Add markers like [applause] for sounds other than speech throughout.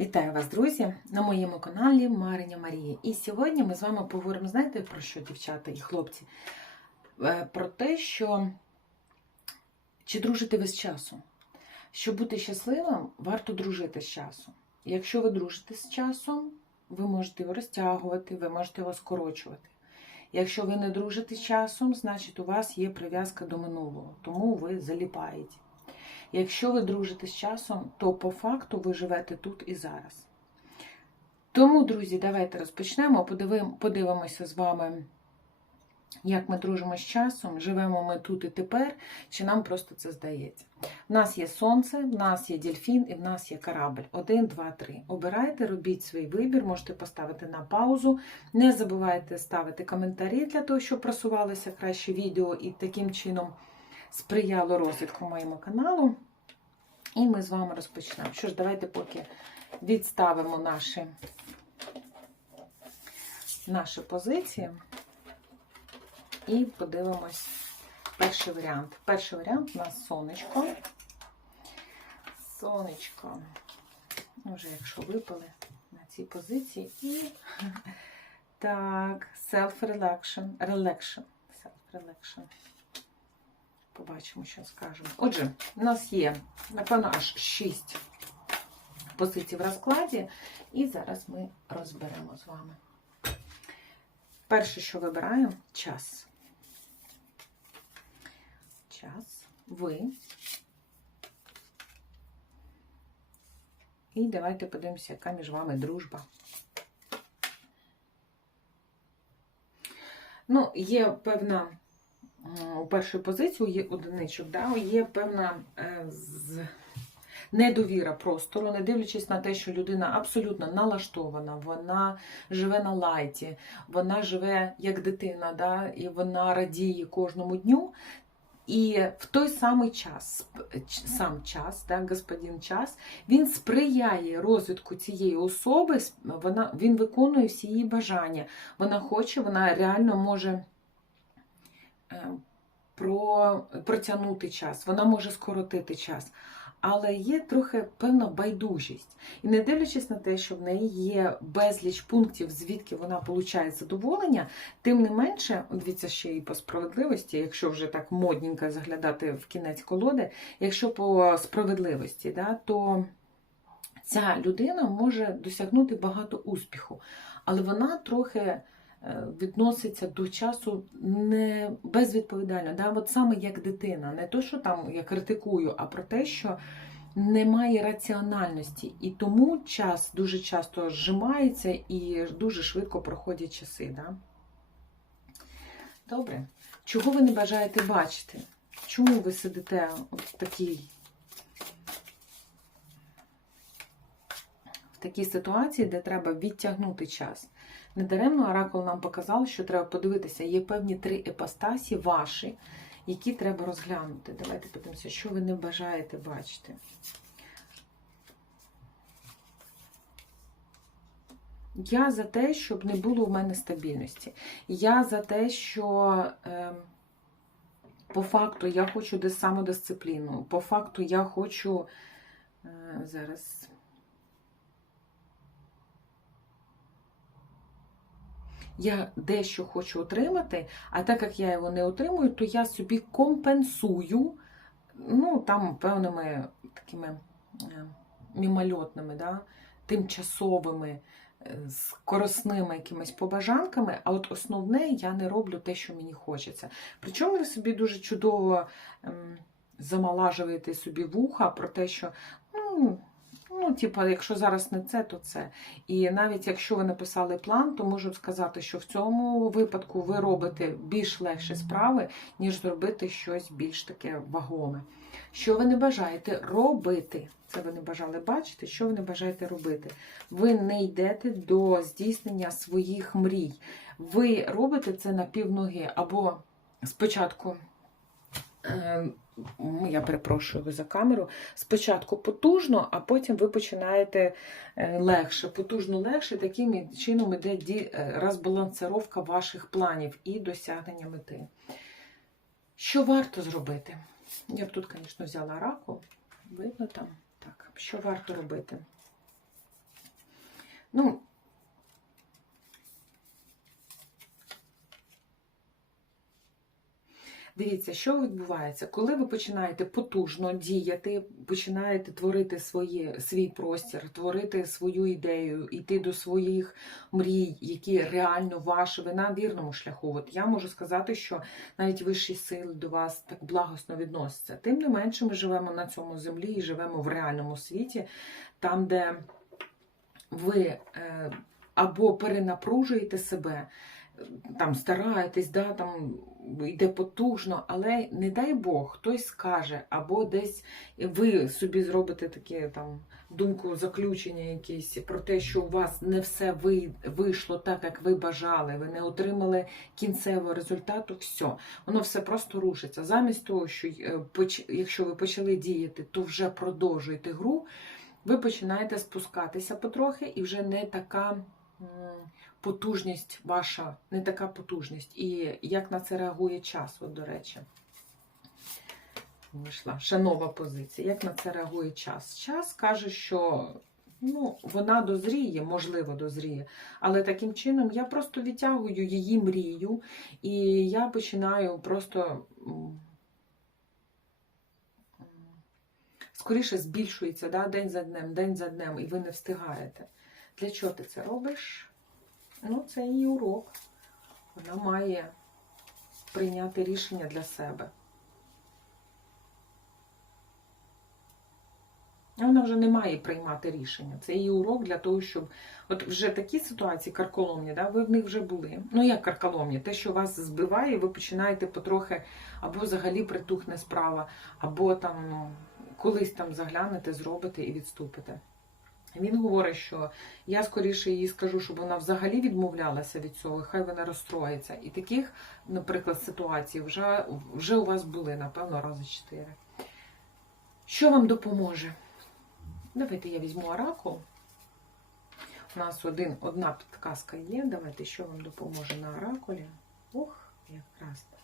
Вітаю вас, друзі, на моєму каналі Мариня Марія. І сьогодні ми з вами поговоримо, знаєте, про що, дівчата і хлопці? Е, Про те, що чи дружити ви з часом. Щоб бути щасливим, варто дружити з часом. Якщо ви дружите з часом, ви можете його розтягувати, ви можете його скорочувати. Якщо ви не дружите з часом, значить у вас є прив'язка до минулого, тому ви заліпаєте. Якщо ви дружите з часом, то по факту ви живете тут і зараз. Тому, друзі, давайте розпочнемо, подивимося з вами, як ми дружимо з часом, живемо ми тут і тепер, чи нам просто це здається. В нас є сонце, в нас є дельфін і в нас є корабль. Один, два, три. Обирайте, робіть свій вибір, можете поставити на паузу. Не забувайте ставити коментарі для того, щоб просувалося краще відео і таким чином сприяло розвитку моєму каналу. І ми з вами розпочнемо. Що ж, давайте поки відставимо наші, наші позиції і подивимось перший варіант. Перший варіант у нас сонечко. Сонечко. Вже якщо випали на цій позиції. І [laughs] так, self-relaction. Relaction. Self-relaction. Побачимо, що скажемо. Отже, у нас є, напевно, аж 6 позицій в розкладі, і зараз ми розберемо з вами. Перше, що вибираємо час. Час, ви. І давайте подивимося, яка між вами дружба. Ну, є певна у першу позицію є одиничок, да, є певна е, з... недовіра простору, не дивлячись на те, що людина абсолютно налаштована, вона живе на лайті, вона живе як дитина, да, і вона радіє кожному дню. І в той самий час, сам час, да, господин час, він сприяє розвитку цієї особи, вона, він виконує всі її бажання. Вона хоче, вона реально може про, протягнути час, вона може скоротити час. Але є трохи певна байдужість. І не дивлячись на те, що в неї є безліч пунктів, звідки вона отримує задоволення, тим не менше, дивіться ще і по справедливості, якщо вже так модненько заглядати в кінець колоди, якщо по справедливості, да, то ця людина може досягнути багато успіху, але вона трохи відноситься до часу не безвідповідально. Да? От саме як дитина, не то, що там я критикую, а про те, що немає раціональності. І тому час дуже часто зжимається і дуже швидко проходять часи. Да? Добре. Чого ви не бажаєте бачити? Чому ви сидите в такій в такій ситуації, де треба відтягнути час? Недаремно Оракул нам показав, що треба подивитися, є певні три епостасі ваші, які треба розглянути. Давайте подивимося, що ви не бажаєте бачити. Я за те, щоб не було в мене стабільності. Я за те, що е, по факту я хочу самодисципліну. По факту я хочу е, зараз. Я дещо хочу отримати, а так як я його не отримую, то я собі компенсую, ну, там, певними такими е, мімольотними, да, тимчасовими, е, скоросними якимись побажанками, а от основне я не роблю те, що мені хочеться. Причому ви собі дуже чудово ем, замалажуєте собі вуха про те, що ну, Ну, типу, якщо зараз не це, то це. І навіть якщо ви написали план, то можу сказати, що в цьому випадку ви робите більш легші справи, ніж зробити щось більш таке вагоме. Що ви не бажаєте робити? Це ви не бажали бачити, що ви не бажаєте робити. Ви не йдете до здійснення своїх мрій. Ви робите це на півноги або спочатку. Я перепрошую за камеру, спочатку потужно, а потім ви починаєте е, легше, потужно легше, таким чином йде е, розбалансировка ваших планів і досягнення мети. Що варто зробити? Я б тут, звісно, взяла раку, видно там. Так, що варто робити? Ну, Дивіться, що відбувається, коли ви починаєте потужно діяти, починаєте творити своє, свій простір, творити свою ідею, йти до своїх мрій, які реально ваші, ви на вірному шляху. От я можу сказати, що навіть вищі сили до вас так благосно відносяться. Тим не менше, ми живемо на цьому землі і живемо в реальному світі, там, де ви е, або перенапружуєте себе там стараєтесь, да, там йде потужно, але не дай Бог, хтось скаже, або десь ви собі зробите таке там думку заключення якесь про те, що у вас не все вийшло так, як ви бажали, ви не отримали кінцевого результату, все. Воно все просто рушиться. Замість того, що е, якщо ви почали діяти, то вже продовжуєте гру, ви починаєте спускатися потрохи і вже не така. Потужність ваша, не така потужність. І як на це реагує час, от до речі. Вийшла ще нова позиція. Як на це реагує час? Час каже, що ну, вона дозріє, можливо, дозріє. Але таким чином я просто відтягую її мрію, і я починаю просто. Скоріше збільшується да, день за днем, день за днем, і ви не встигаєте. Для чого ти це робиш? Ну, це її урок. Вона має прийняти рішення для себе. Вона вже не має приймати рішення. Це її урок для того, щоб. От вже такі ситуації карколомні, да, ви в них вже були. Ну, як карколомні, те, що вас збиває, ви починаєте потрохи, або взагалі притухне справа, або там ну, колись там заглянете, зробите і відступите. Він говорить, що я скоріше їй скажу, щоб вона взагалі відмовлялася від цього, хай вона розстроїться. І таких, наприклад, ситуацій вже, вже у вас були, напевно, рази чотири. Що вам допоможе? Давайте я візьму оракул. У нас один, одна підказка є. Давайте, що вам допоможе на оракулі. Ох, як красно.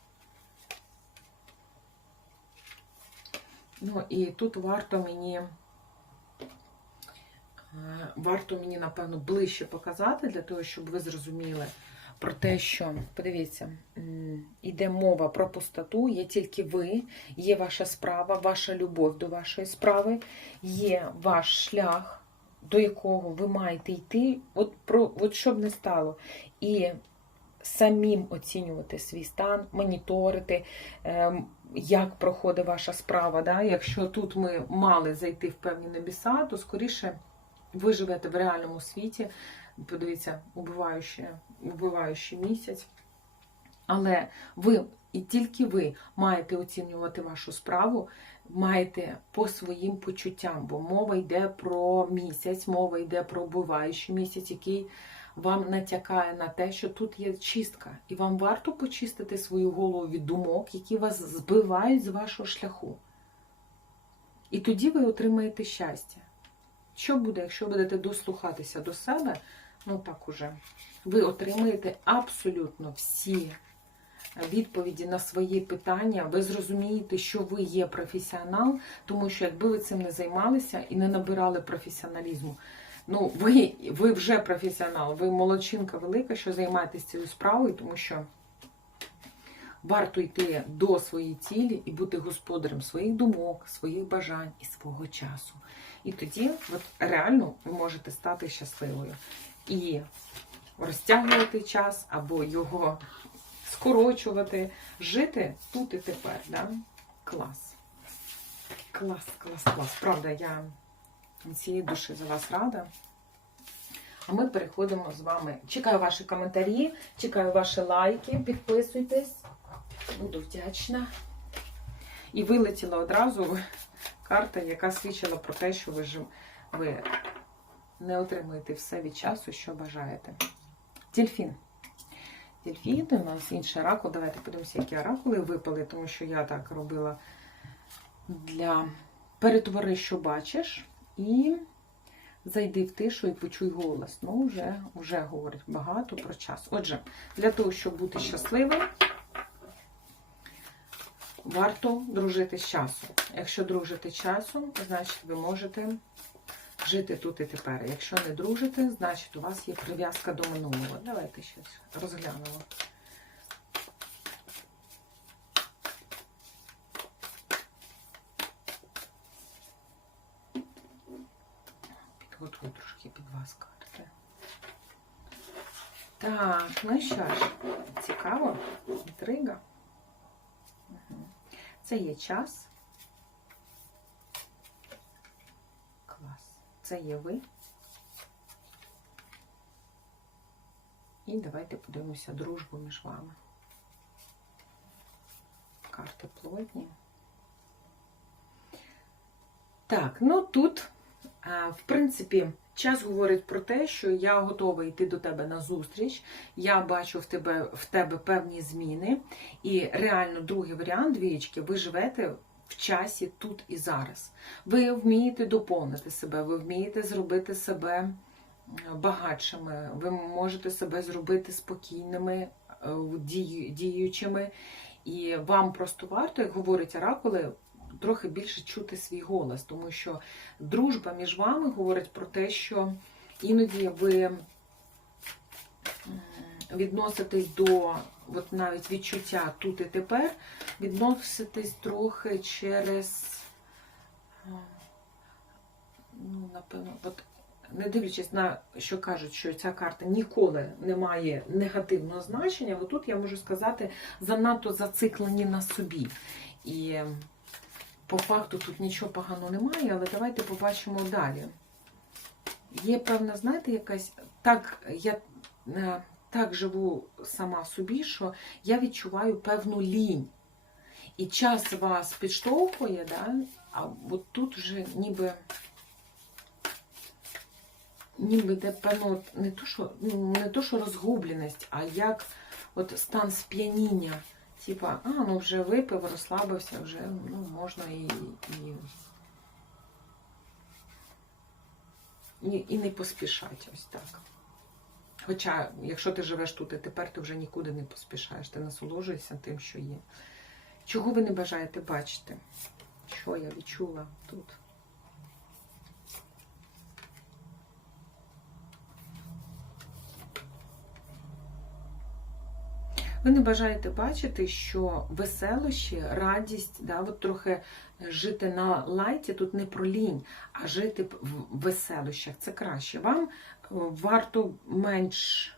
Ну і тут варто мені. Варто мені, напевно, ближче показати, для того, щоб ви зрозуміли про те, що, подивіться, м, іде мова про пустоту, є тільки ви, є ваша справа, ваша любов до вашої справи, є ваш шлях, до якого ви маєте йти, от, про, от що не стало. І самим оцінювати свій стан, моніторити, ем, як проходить ваша справа. Да? Якщо тут ми мали зайти в певні небеса, то скоріше ви живете в реальному світі. Подивіться, убиваючий, убиваючий місяць. Але ви і тільки ви маєте оцінювати вашу справу, маєте по своїм почуттям, бо мова йде про місяць, мова йде про убиваючий місяць, який вам натякає на те, що тут є чистка, і вам варто почистити свою голову від думок, які вас збивають з вашого шляху. І тоді ви отримаєте щастя. Що буде, якщо будете дослухатися до себе, ну так уже, ви отримаєте абсолютно всі відповіді на свої питання. Ви зрозумієте, що ви є професіонал, тому що якби ви цим не займалися і не набирали професіоналізму, ну ви, ви вже професіонал, ви молодчинка велика, що займаєтесь цією справою, тому що. Варто йти до своєї цілі і бути господарем своїх думок, своїх бажань і свого часу. І тоді от, реально ви можете стати щасливою і розтягувати час або його скорочувати, жити тут і тепер. Да? Клас. Клас, клас, клас. Правда, я цієї душі за вас рада. А ми переходимо з вами. Чекаю ваші коментарі, чекаю ваші лайки, підписуйтесь. Буду вдячна. І вилетіла одразу карта, яка свідчила про те, що ви, ви не отримуєте все від часу, що бажаєте. Дельфін. Дельфін, у нас інший оракул. Давайте подивимося, які оракули випали, тому що я так робила для перетвори, що бачиш, і зайди в тишу і почуй голос. Ну, вже, вже говорить багато про час. Отже, для того, щоб бути щасливим, варто дружити з часом. Якщо дружити з часом, значить ви можете жити тут і тепер. Якщо не дружите, значить у вас є прив'язка до минулого. Давайте щось розглянемо. Підготую трошки під вас карти. Так, ну що ж, цікаво, інтрига. Це є час. Клас. Це є ви. І давайте подивимося дружбу між вами. Карти плотні. Так, ну тут, в принципі, час говорить про те, що я готова йти до тебе на зустріч. Я бачу в тебе, в тебе певні зміни. І реально, другий варіант двієчки, ви живете в часі тут і зараз. Ви вмієте доповнити себе, ви вмієте зробити себе багатшими, ви можете себе зробити спокійними, е, діючими. І вам просто варто, як говорить оракули, трохи більше чути свій голос, тому що дружба між вами говорить про те, що іноді ви відноситесь до от навіть відчуття тут і тепер, відноситесь трохи через, ну, напевно, от не дивлячись на що кажуть, що ця карта ніколи не має негативного значення, от тут я можу сказати, занадто зациклені на собі. І по факту тут нічого поганого немає, але давайте побачимо далі. Є певна, знаєте, якась так, я е, так живу сама собі, що я відчуваю певну лінь. І час вас підштовхує, да? а от тут вже ніби ніби де певно не то, що, не то, що розгубленість, а як от стан сп'яніння. Типа, а, ну вже випив, розслабився, вже ну, можна і, і, і, і не поспішати ось так. Хоча, якщо ти живеш тут і тепер, ти вже нікуди не поспішаєш, ти насолоджуєшся тим, що є. Чого ви не бажаєте бачити? Що я відчула тут? Ви не бажаєте бачити, що веселощі, радість, да, от трохи жити на лайті тут не про лінь, а жити в веселощах. Це краще. Вам е, варто менш.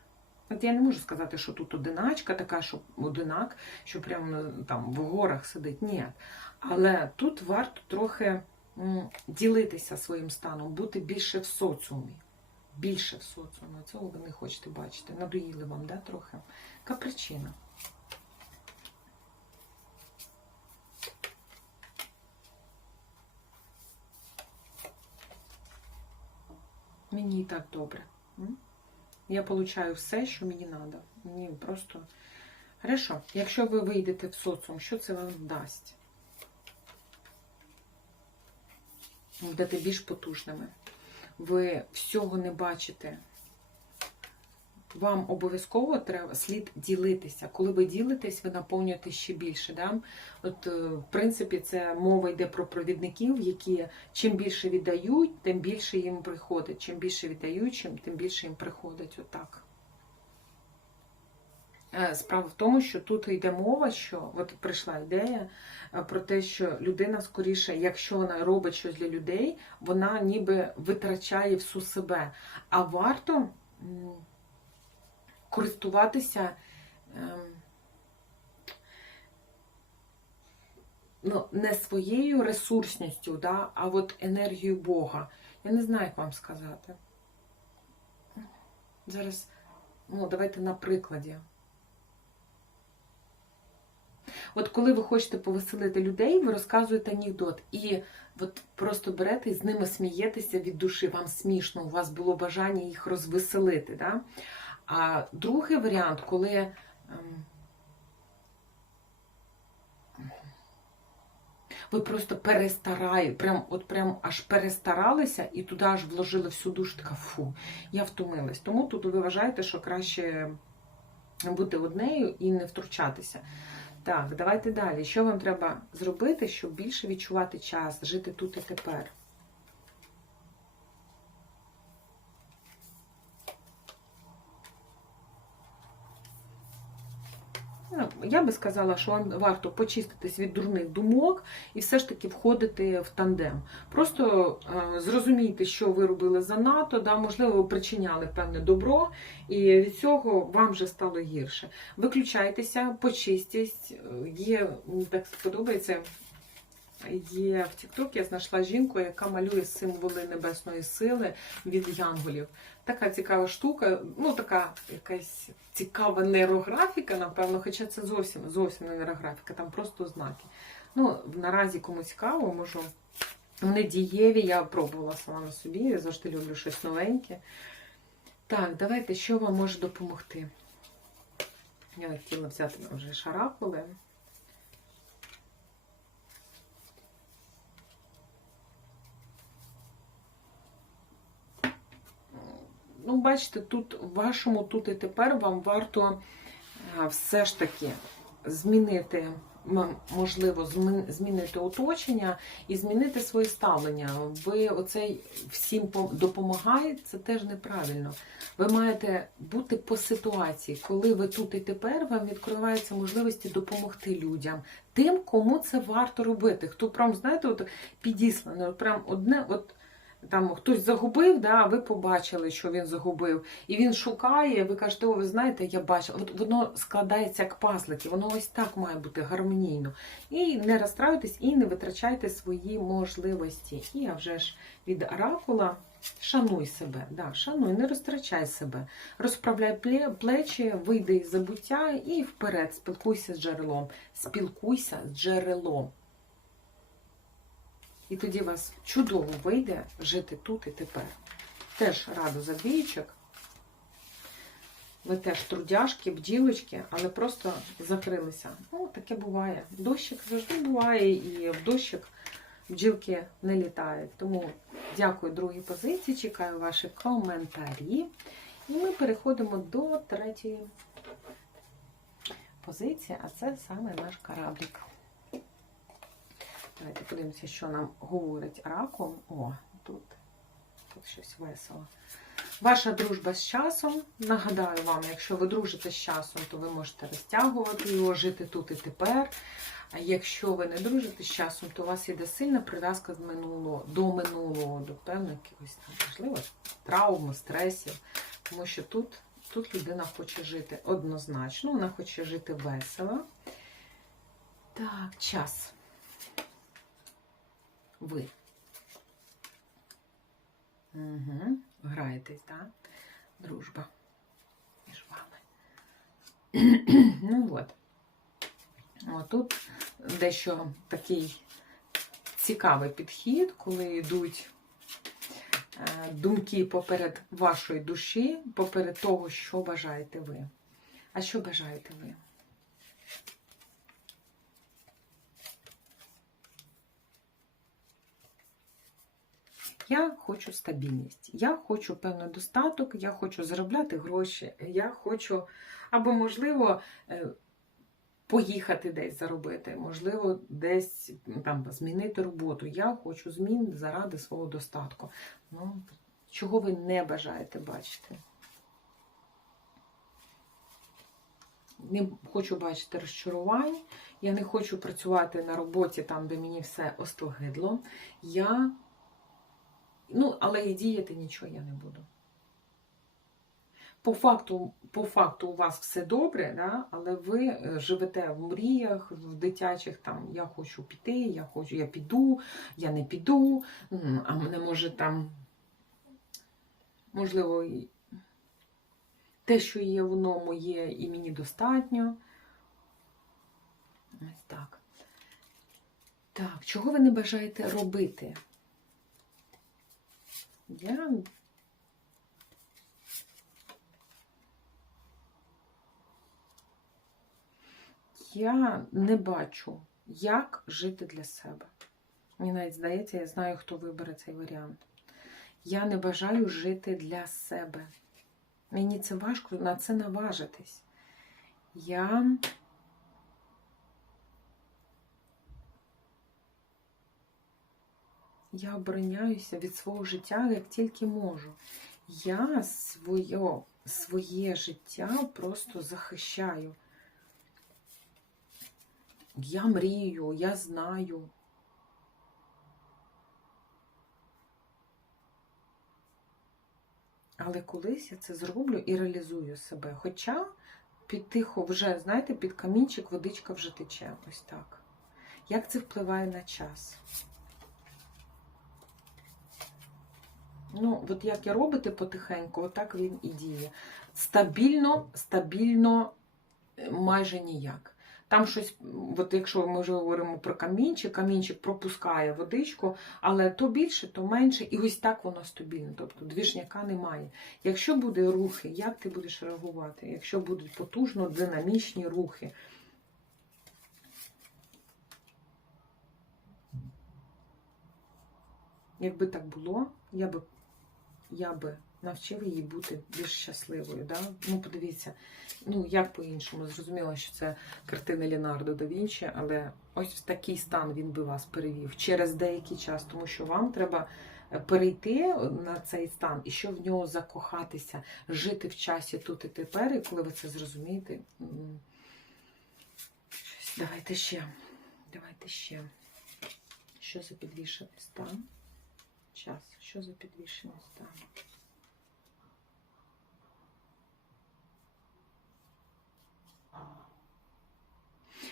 От я не можу сказати, що тут одиначка, така, що одинак, що прямо там в горах сидить. Ні. Але тут варто трохи ділитися своїм станом, бути більше в соціумі. Більше в соціумі. Цього ви не хочете бачити. Надоїли вам, да, трохи? Яка причина? Мені і так добре. Я получаю все, що мені треба. Мені просто. Хорошо, якщо ви вийдете в соціум, що це вам дасть? Будете більш потужними. Ви всього не бачите. Вам обов'язково треба слід ділитися. Коли ви ділитесь, ви наповнюєте ще більше. Да? От, е, в принципі, це мова йде про провідників, які чим більше віддають, тим більше їм приходить. Чим більше віддають, тим більше їм приходить. Отак. Е, Справа в тому, що тут йде мова, що от прийшла ідея е, про те, що людина скоріше, якщо вона робить щось для людей, вона ніби витрачає всю себе. А варто користуватися ем, ну, не своєю ресурсністю, да, а от енергією Бога. Я не знаю, як вам сказати. Зараз, ну, давайте на прикладі. От коли ви хочете повеселити людей, ви розказуєте анекдот. І от просто берете і з ними смієтеся від душі, вам смішно, у вас було бажання їх розвеселити. Да? А другий варіант, коли ем, ви просто перестарали, прям, от прям аж перестаралися і туди аж вложили всю душу, така фу, я втомилась. Тому тут ви вважаєте, що краще бути однею і не втручатися. Так, давайте далі. Що вам треба зробити, щоб більше відчувати час, жити тут і тепер? Я би сказала, що вам варто почиститись від дурних думок і все ж таки входити в тандем. Просто е, зрозумійте, що ви робили занадто, да, можливо, ви причиняли певне добро, і від цього вам вже стало гірше. Виключайтеся, почистіть. Е, Є, так сподобається. Є в TikTok я знайшла жінку, яка малює символи небесної сили від янголів. Така цікава штука, ну така якась цікава нейрографіка, напевно, хоча це зовсім зовсім не нейрографіка, там просто знаки. Ну, наразі кому цікаво, можу. Вони дієві, я пробувала сама на собі, я завжди люблю щось новеньке. Так, давайте, що вам може допомогти? Я хотіла взяти вже шарапули. Ну, бачите, тут в вашому тут і тепер вам варто все ж таки змінити, можливо, змінити оточення і змінити своє ставлення. Ви оцей всім допомагаєте, це теж неправильно. Ви маєте бути по ситуації, коли ви тут і тепер, вам відкриваються можливості допомогти людям, тим, кому це варто робити. Хто прям, знаєте, от підіслано, прям одне, от там хтось загубив, да, ви побачили, що він загубив, і він шукає, ви кажете, о, ви знаєте, я бачила. От воно складається як пазлики, воно ось так має бути гармонійно. І не розстраюйтесь, і не витрачайте свої можливості. І а вже ж від оракула шануй себе, да, шануй, не розтрачай себе. Розправляй плечі, вийди із забуття і вперед, спілкуйся з джерелом. Спілкуйся з джерелом. І тоді вас чудово вийде жити тут і тепер. Теж раду за двієчок. Ви теж трудяшки, бділочки, але просто закрилися. Ну, таке буває. Дощик завжди буває, і в дощик бджілки не літають. Тому дякую другій позиції, чекаю ваші коментарі. І ми переходимо до третьої позиції, а це саме наш кораблик. Давайте подивимося, що нам говорить раком. О, тут, тут щось весело. Ваша дружба з часом. Нагадаю вам, якщо ви дружите з часом, то ви можете розтягувати його, жити тут і тепер. А якщо ви не дружите з часом, то у вас іде сильна прив'язка з минулого, до минулого, до певних якихось можливо, травм, стресів. Тому що тут, тут людина хоче жити однозначно, вона хоче жити весело. Так, час ви. Угу. Граєтесь, так? Дружба між вами. [clears throat] ну от. О, тут дещо такий цікавий підхід, коли йдуть е, думки поперед вашої душі, поперед того, що бажаєте ви. А що бажаєте ви? Я хочу стабільність, я хочу певний достаток, я хочу заробляти гроші, я хочу, або, можливо, е, поїхати десь заробити, можливо, десь там змінити роботу. Я хочу змін заради свого достатку. Ну, чого ви не бажаєте бачити? Не хочу бачити розчарувань, я не хочу працювати на роботі там, де мені все остогидло. Я Ну, але і діяти нічого я не буду. По факту, по факту у вас все добре, да? але ви е, живете в мріях, в дитячих там я хочу піти, я хочу, я піду, я не піду, а мене може там, можливо, те, що є, воно моє, і мені достатньо. Ось так. Так, чого ви не бажаєте робити? Я Я не бачу, як жити для себе. Мені навіть здається, я знаю, хто вибере цей варіант. Я не бажаю жити для себе. Мені це важко на це наважитись. Я я обороняюся від свого життя як тільки можу. Я своє, своє життя просто захищаю. я мрію, я знаю. Але колись я це зроблю і реалізую себе. Хоча під тихо вже, знаєте, під камінчик водичка вже тече. Ось так. Як це впливає на час? Ну, от як і робите потихеньку, отак він і діє. Стабільно, стабільно, е, майже ніяк. Там щось, от якщо ми вже говоримо про камінчик, камінчик пропускає водичку, але то більше, то менше, і ось так воно стабільно. Тобто двіжняка немає. Якщо буде рухи, як ти будеш реагувати? Якщо будуть потужно динамічні рухи, якби так було, я би, я би навчив її бути більш щасливою. Да? Ну, подивіться, ну як по-іншому. Зрозуміло, що це картини Леонардо да Вінчі, але ось в такий стан він би вас перевів через деякий час, тому що вам треба е, перейти на цей стан і що в нього закохатися, жити в часі тут і тепер, і коли ви це зрозумієте. Давайте ще. Давайте ще. Що за підвішений стан? Час. Що за підвішений стан?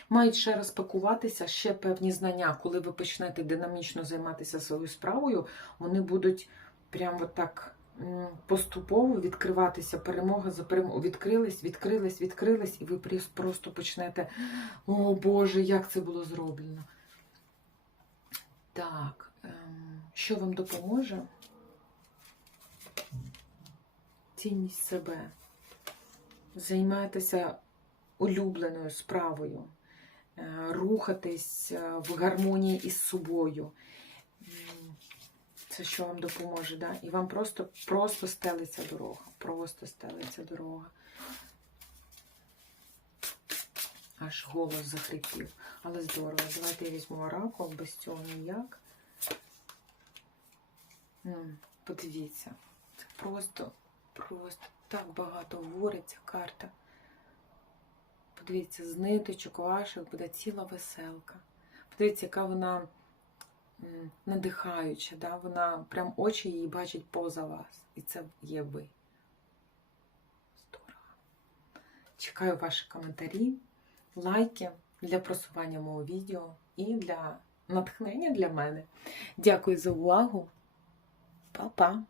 Мають ще розпакуватися ще певні знання. Коли ви почнете динамічно займатися своєю справою, вони будуть прямо так поступово відкриватися перемога за перемогою. Відкрились, відкрились, відкрились, і ви просто почнете. О Боже, як це було зроблено. Так, що вам допоможе? Цінність себе. Займайтеся улюбленою справою, е, рухатись е, в гармонії із собою. Це що вам допоможе, да? І вам просто, просто стелиться дорога. Просто стелиться дорога. Аж голос захрипів. Але здорово. Давайте я візьму оракул, без цього ніяк. Подивіться. Це просто, просто так багато говориться карта. Подивіться, з ниточок ваших буде ціла веселка. Подивіться, яка вона надихаюча, да? вона прям очі її бачать поза вас. І це є ви. Здорово. Чекаю ваші коментарі, лайки для просування мого відео і для натхнення для мене. Дякую за увагу. Pau, pau.